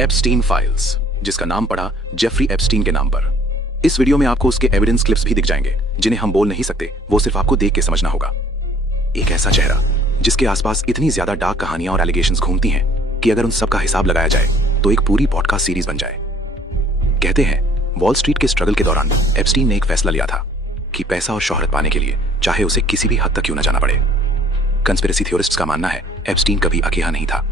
Epstein files, जिसका नाम पड़ा जेफरी एप्स्टीन के नाम पर। इस वीडियो में आपको उसके एविडेंस क्लिप्स भी दिख जाएंगे, जिन्हें हम बोल नहीं सकते, वो सिर्फ आपको देख के समझना होगा। एक ऐसा चेहरा जिसके आसपास इतनी ज्यादा डार्क कहानियां और एलिगेशंस घूमती हैं कि अगर उन सब का हिसाब लगाया जाए तो एक पूरी पॉडकास्ट सीरीज बन जाए। कहते हैं वॉल स्ट्रीट के स्ट्रगल के दौरान एप्स्टीन ने एक फैसला लिया था कि पैसा और शोहरत पाने के लिए चाहे उसे किसी भी हद तक क्यों न जाना पड़े। कंस्पिरेसी थ्योरिस्ट्स का मानना है एप्स्टीन कभी अकेला नहीं था,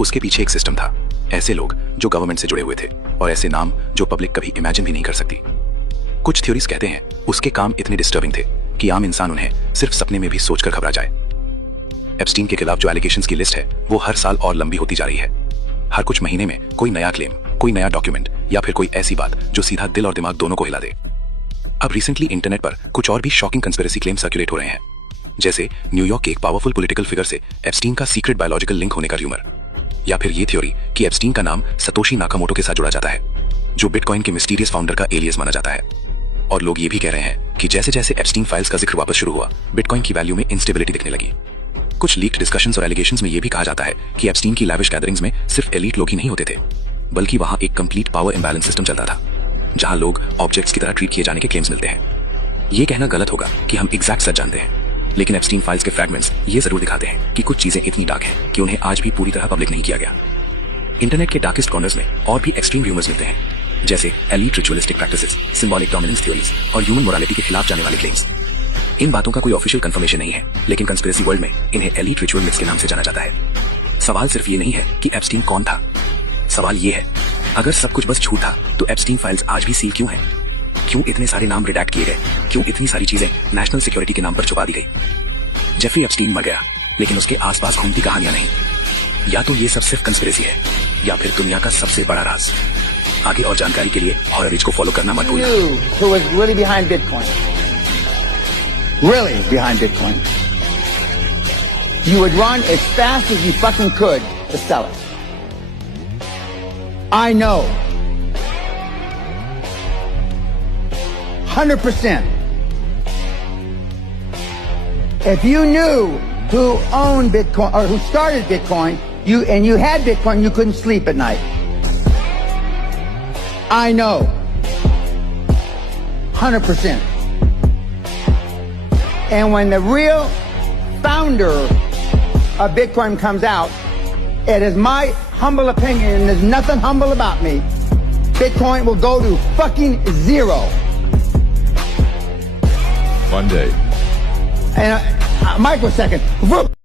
उसके पीछे एक सिस्टम था, ऐसे लोग जो गवर्नमेंट से जुड़े हुए थे और ऐसे नाम जो पब्लिक कभी इमेजिन भी नहीं कर सकती। कुछ थ्योरीज कहते हैं उसके काम इतने डिस्टर्बिंग थे कि आम इंसान उन्हें सिर्फ सपने में भी सोचकर घबरा जाए। एप्स्टीन के खिलाफ जो एलिगेशंस की लिस्ट है वो हर साल और लंबी होती जा रही है। हर कुछ महीने में कोई नया क्लेम, कोई नया डॉक्यूमेंट या फिर कोई ऐसी बात जो सीधा दिल और दिमाग दोनों को हिला दे। अब रिसेंटली इंटरनेट पर कुछ और भी शॉकिंग कंस्पिरेसी क्लेम सर्कुलेट हो रहे हैं, जैसे न्यूयॉर्क के एक पावरफुल पॉलिटिकल फिगर से एप्स्टीन का सीक्रेट बायोलॉजिकल लिंक होने का र्यूमर, या फिर ये थ्योरी कि एप्स्टीन का नाम सतोशी नाकामोटो के साथ जुड़ा जाता है, जो बिटकॉइन के मिस्टीरियस फाउंडर का एलियस माना जाता है। और लोग ये भी कह रहे हैं कि जैसे जैसे एप्स्टीन फाइल्स का जिक्र वापस शुरू हुआ, बिटकॉइन की वैल्यू में इंस्टेबिलिटी दिखने लगी। कुछ लीक्ड डिस्कशंस और एलिगेशंस में ये भी कहा जाता है कि एप्स्टीन की लैविश गैदरिंग्स में सिर्फ एलीट लोग ही नहीं होते थे, बल्कि वहां एक कंप्लीट पावर इंबैलेंस सिस्टम चलता था, जहां लोग ऑब्जेक्ट्स की तरह ट्रीट किए जाने के क्लेम्स मिलते हैं। ये कहना गलत होगा कि हम एग्जैक्ट सच जानते हैं, लेकिन एप्स्टीन फाइल्स के फ्रैगमेंट्स ये जरूर दिखाते हैं कि कुछ चीजें इतनी डार्क हैं कि उन्हें आज भी पूरी तरह पब्लिक नहीं किया गया। इंटरनेट के डार्केस्ट कॉर्नर्स में और भी एक्सट्रीम र्यूमर्स मिलते हैं, जैसे elite ritualistic practices, symbolic dominance theories और ह्यूमन मोरालिटी के खिलाफ जाने वाले क्लेम्स। इन बातों का कोई ऑफिशियल कंफर्मेशन नहीं है, लेकिन कंस्पिरेसी वर्ल्ड में इन्हें एलीट रिचुअल मिथ्स के नाम से जाना जाता है। सवाल सिर्फ ये नहीं है कि एप्स्टीन कौन था, सवाल ये है अगर सब कुछ बस झूठ था तो एप्स्टीन फाइल्स आज भी सील क्यों हैं? क्यों इतने सारे नाम रिडैक्ट किए गए? क्यों इतनी सारी चीजें नेशनल सिक्योरिटी के नाम पर छुपा दी गई? जेफरी एप्स्टीन मर गया, लेकिन उसके आसपास घूमती कहानियां नहीं। या तो ये सब सिर्फ कंस्पिरेसी है या फिर दुनिया का सबसे बड़ा राज। आगे और जानकारी के लिए हॉरर रिच को फॉलो करना मत भूलना। Who was really behind Bitcoin? Really behind Bitcoin? You would run as fast as you fucking could to sell it. I know. 100%. If you knew who owned Bitcoin or who started Bitcoin, you had Bitcoin, you couldn't sleep at night. I know. 100%. And when the real founder of Bitcoin comes out, it is my humble opinion, and there's nothing humble about me, Bitcoin will go to fucking zero. One day. And a microsecond.